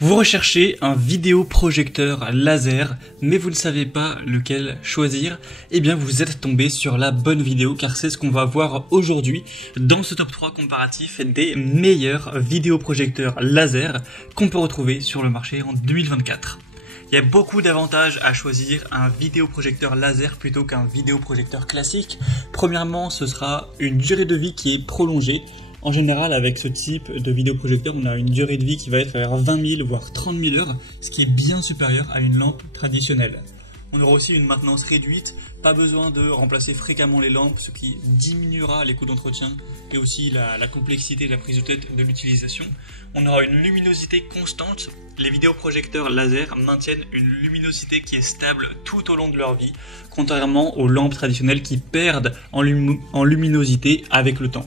Vous recherchez un vidéoprojecteur laser, mais vous ne savez pas lequel choisir, eh bien vous êtes tombé sur la bonne vidéo car c'est ce qu'on va voir aujourd'hui dans ce top 3 comparatif des meilleurs vidéoprojecteurs laser qu'on peut retrouver sur le marché en 2024. Il y a beaucoup d'avantages à choisir un vidéoprojecteur laser plutôt qu'un vidéoprojecteur classique. Premièrement, ce sera une durée de vie qui est prolongée. En général, avec ce type de vidéoprojecteur, on a une durée de vie qui va être vers 20 000 voire 30 000 heures, ce qui est bien supérieur à une lampe traditionnelle. On aura aussi une maintenance réduite, pas besoin de remplacer fréquemment les lampes, ce qui diminuera les coûts d'entretien et aussi la complexité de la prise de tête de l'utilisation. On aura une luminosité constante. Les vidéoprojecteurs laser maintiennent une luminosité qui est stable tout au long de leur vie, contrairement aux lampes traditionnelles qui perdent en luminosité avec le temps.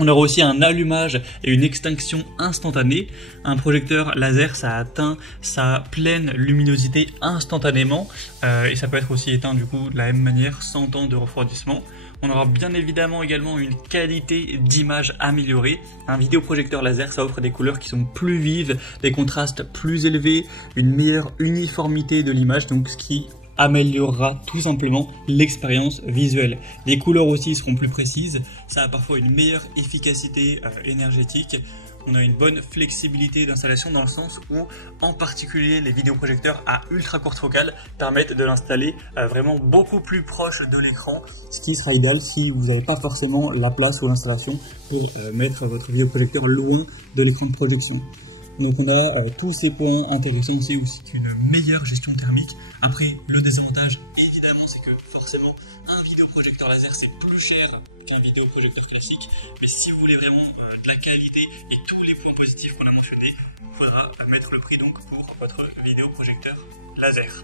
On aura aussi un allumage et une extinction instantanée. Un projecteur laser, ça atteint sa pleine luminosité instantanément et ça peut être aussi éteint du coup de la même manière sans temps de refroidissement. On aura bien évidemment également une qualité d'image améliorée. Un vidéoprojecteur laser, ça offre des couleurs qui sont plus vives, des contrastes plus élevés, une meilleure uniformité de l'image, donc ce qui améliorera tout simplement l'expérience visuelle. Les couleurs aussi seront plus précises, ça a parfois une meilleure efficacité énergétique. On a une bonne flexibilité d'installation dans le sens où, en particulier, les vidéoprojecteurs à ultra courte focale permettent de l'installer vraiment beaucoup plus proche de l'écran, ce qui sera idéal si vous n'avez pas forcément la place ou l'installation pour mettre votre vidéoprojecteur loin de l'écran de projection. Donc on a tous ces points intéressants, c'est aussi qu'une meilleure gestion thermique. Après, le désavantage, évidemment, c'est que forcément, un vidéoprojecteur laser, c'est plus cher qu'un vidéoprojecteur classique. Mais si vous voulez vraiment de la qualité et tous les points positifs qu'on a mentionnés, il faudra mettre le prix donc pour votre vidéoprojecteur laser.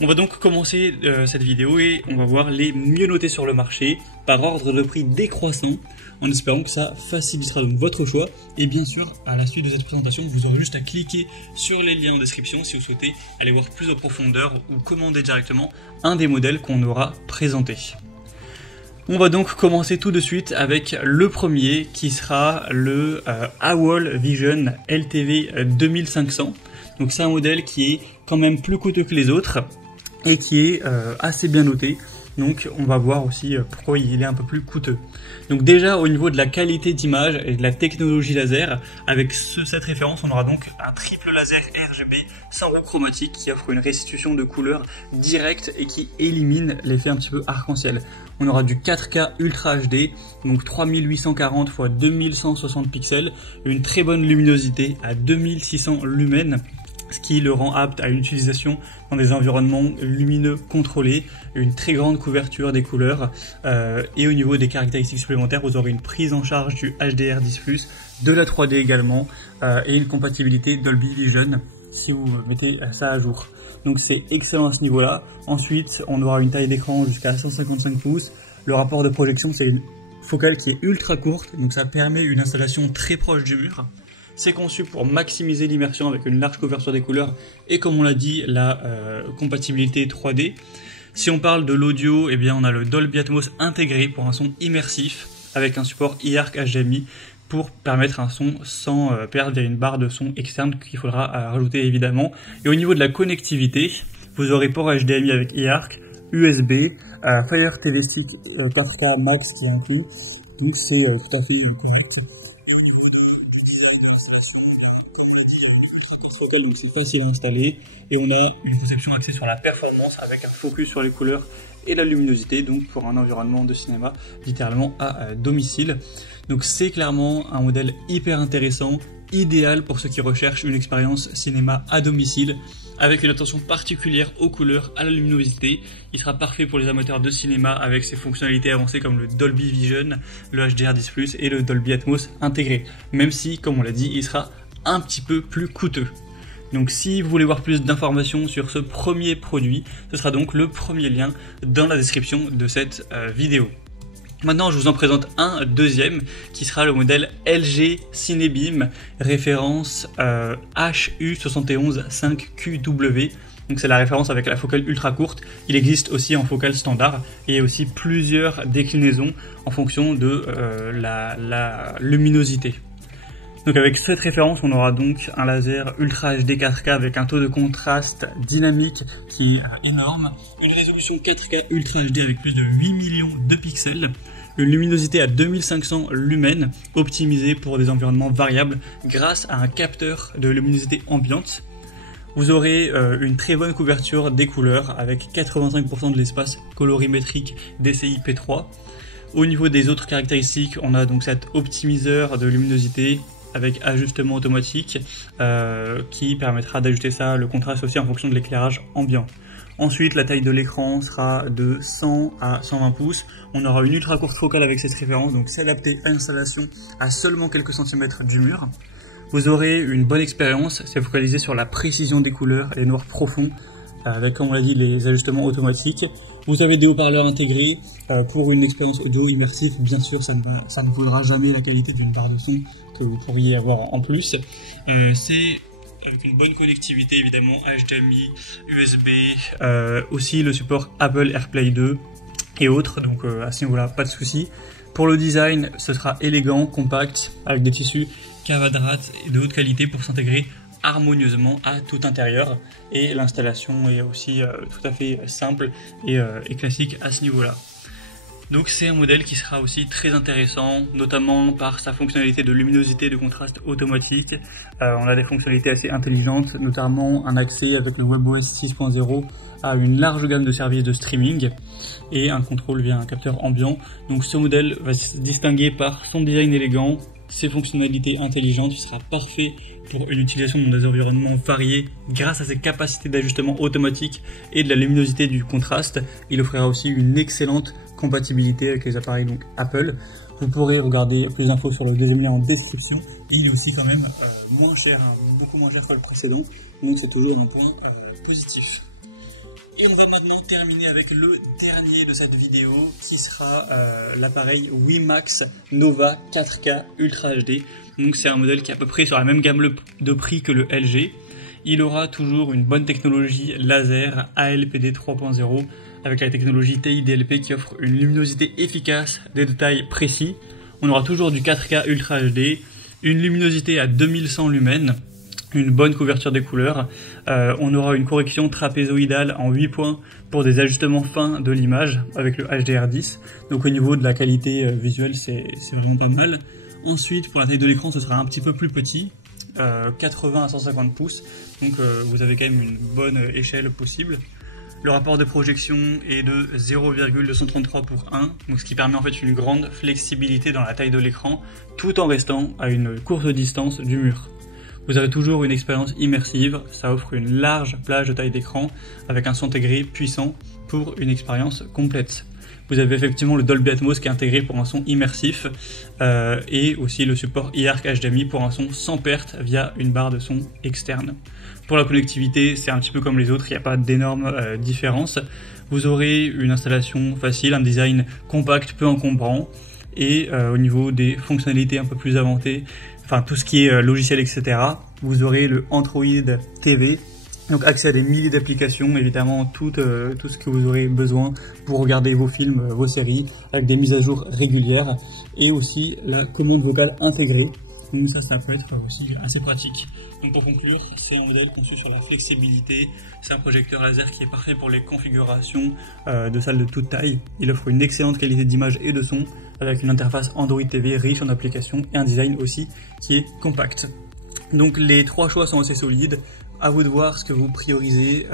On va donc commencer cette vidéo et on va voir les mieux notés sur le marché par ordre de prix décroissant, en espérant que ça facilitera donc votre choix. Et bien sûr, à la suite de cette présentation, vous aurez juste à cliquer sur les liens en description si vous souhaitez aller voir plus en profondeur ou commander directement un des modèles qu'on aura présenté. On va donc commencer tout de suite avec le premier qui sera le AWOL Vision LTV 2500. Donc c'est un modèle qui est quand même plus coûteux que les autres et qui est assez bien noté. Donc on va voir aussi pourquoi il est un peu plus coûteux. Donc déjà au niveau de la qualité d'image et de la technologie laser, avec cette référence on aura donc un triple laser RGB sans roues chromatique qui offre une restitution de couleurs directe et qui élimine l'effet un petit peu arc-en-ciel. On aura du 4K Ultra HD, donc 3840 x 2160 pixels, une très bonne luminosité à 2600 lumens, ce qui le rend apte à une utilisation dans des environnements lumineux contrôlés, une très grande couverture des couleurs, et au niveau des caractéristiques supplémentaires, vous aurez une prise en charge du HDR10+, de la 3D également, et une compatibilité Dolby Vision, si vous mettez ça à jour. Donc c'est excellent à ce niveau-là. Ensuite, on aura une taille d'écran jusqu'à 155 pouces. Le rapport de projection, c'est une focale qui est ultra courte, donc ça permet une installation très proche du mur. C'est conçu pour maximiser l'immersion avec une large couverture des couleurs et comme on l'a dit, la compatibilité 3D. Si on parle de l'audio, eh bien on a le Dolby Atmos intégré pour un son immersif avec un support eARC HDMI pour permettre un son sans perdre via une barre de son externe qu'il faudra rajouter évidemment. Et au niveau de la connectivité, vous aurez port HDMI avec eARC, USB, Fire TV Stick 4K Max qui est inclus, donc c'est tout à fait correct. Donc c'est facile à installer et on a une conception axée sur la performance avec un focus sur les couleurs et la luminosité, donc pour un environnement de cinéma littéralement à domicile. Donc c'est clairement un modèle hyper intéressant, idéal pour ceux qui recherchent une expérience cinéma à domicile avec une attention particulière aux couleurs, à la luminosité. Il sera parfait pour les amateurs de cinéma avec ses fonctionnalités avancées comme le Dolby Vision, le HDR10+, et le Dolby Atmos intégré, même si, comme on l'a dit, il sera un petit peu plus coûteux. Donc si vous voulez voir plus d'informations sur ce premier produit, ce sera donc le premier lien dans la description de cette vidéo. Maintenant je vous en présente un deuxième qui sera le modèle LG Cinebeam référence HU715QW. Donc c'est la référence avec la focale ultra courte. Il existe aussi en focale standard et aussi plusieurs déclinaisons en fonction de la luminosité. Donc avec cette référence, on aura donc un laser Ultra HD 4K avec un taux de contraste dynamique qui est énorme, une résolution 4K Ultra HD avec plus de 8 millions de pixels, une luminosité à 2500 lumens optimisée pour des environnements variables grâce à un capteur de luminosité ambiante. Vous aurez une très bonne couverture des couleurs avec 85% de l'espace colorimétrique DCI P3. Au niveau des autres caractéristiques, on a donc cet optimiseur de luminosité avec ajustement automatique qui permettra d'ajuster ça, le contraste aussi en fonction de l'éclairage ambiant. Ensuite, la taille de l'écran sera de 100 à 120 pouces. On aura une ultra courte focale avec cette référence, donc s'adapter à l'installation à seulement quelques centimètres du mur. Vous aurez une bonne expérience, c'est focalisé sur la précision des couleurs et les noirs profonds, avec, comme on l'a dit, les ajustements automatiques. Vous avez des haut-parleurs intégrés pour une expérience audio immersive. Bien sûr, ça ne vaudra jamais la qualité d'une barre de son que vous pourriez avoir en plus. C'est avec une bonne connectivité, évidemment, HDMI, USB, aussi le support Apple AirPlay 2 et autres, donc à ce niveau-là, pas de souci. Pour le design, ce sera élégant, compact, avec des tissus cavadrates et de haute qualité pour s'intégrer harmonieusement à tout intérieur, et l'installation est aussi tout à fait simple et classique à ce niveau-là. Donc c'est un modèle qui sera aussi très intéressant, notamment par sa fonctionnalité de luminosité et de contraste automatique. On a des fonctionnalités assez intelligentes, notamment un accès avec le WebOS 6.0 à une large gamme de services de streaming et un contrôle via un capteur ambiant. Donc ce modèle va se distinguer par son design élégant, ses fonctionnalités intelligentes, qui sera parfait pour une utilisation dans des environnements variés grâce à ses capacités d'ajustement automatique et de la luminosité du contraste. Il offrira aussi une excellente compatibilité avec les appareils donc Apple. Vous pourrez regarder plus d'infos sur le deuxième lien en description, et il est aussi quand même moins cher, beaucoup moins cher que le précédent, donc c'est toujours un point positif. Et on va maintenant terminer avec le dernier de cette vidéo qui sera l'appareil WiMAX Nova 4K Ultra HD. Donc c'est un modèle qui est à peu près sur la même gamme de prix que le LG. Il aura toujours une bonne technologie laser ALPD 3.0 avec la technologie TI-DLP qui offre une luminosité efficace, des détails précis. On aura toujours du 4K Ultra HD, une luminosité à 2100 lumens, une bonne couverture des couleurs. On aura une correction trapézoïdale en 8 points pour des ajustements fins de l'image avec le HDR10. Donc au niveau de la qualité visuelle, c'est vraiment pas mal. Ensuite, pour la taille de l'écran, ce sera un petit peu plus petit, 80 à 150 pouces. Donc vous avez quand même une bonne échelle possible. Le rapport de projection est de 0,233 pour 1, donc ce qui permet en fait une grande flexibilité dans la taille de l'écran, tout en restant à une courte distance du mur. Vous avez toujours une expérience immersive, ça offre une large plage de taille d'écran avec un son intégré puissant pour une expérience complète. Vous avez effectivement le Dolby Atmos qui est intégré pour un son immersif et aussi le support iARC HDMI pour un son sans perte via une barre de son externe. Pour la connectivité, c'est un petit peu comme les autres, il n'y a pas d'énormes différences. Vous aurez une installation facile, un design compact, peu encombrant, et au niveau des fonctionnalités un peu plus avancées, enfin tout ce qui est logiciel, etc., vous aurez le Android TV, donc accès à des milliers d'applications, évidemment tout ce que vous aurez besoin pour regarder vos films, vos séries, avec des mises à jour régulières, et aussi la commande vocale intégrée. Donc ça peut être aussi assez pratique. Donc pour conclure, c'est un modèle conçu sur la flexibilité, c'est un projecteur laser qui est parfait pour les configurations de salles de toute taille. Il offre une excellente qualité d'image et de son, avec une interface Android TV riche en applications et un design aussi qui est compact. Donc les trois choix sont assez solides. À vous de voir ce que vous priorisez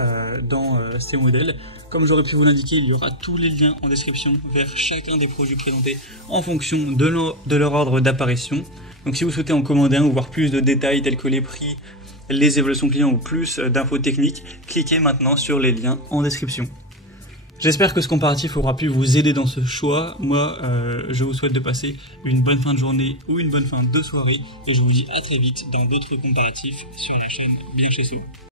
dans ces modèles. Comme j'aurais pu vous l'indiquer, il y aura tous les liens en description vers chacun des produits présentés en fonction de leur ordre d'apparition. Donc si vous souhaitez en commander un ou voir plus de détails tels que les prix, les évaluations clients ou plus d'infos techniques, cliquez maintenant sur les liens en description. J'espère que ce comparatif aura pu vous aider dans ce choix. Moi, je vous souhaite de passer une bonne fin de journée ou une bonne fin de soirée et je vous dis à très vite dans d'autres comparatifs sur la chaîne Bien Chez Sou.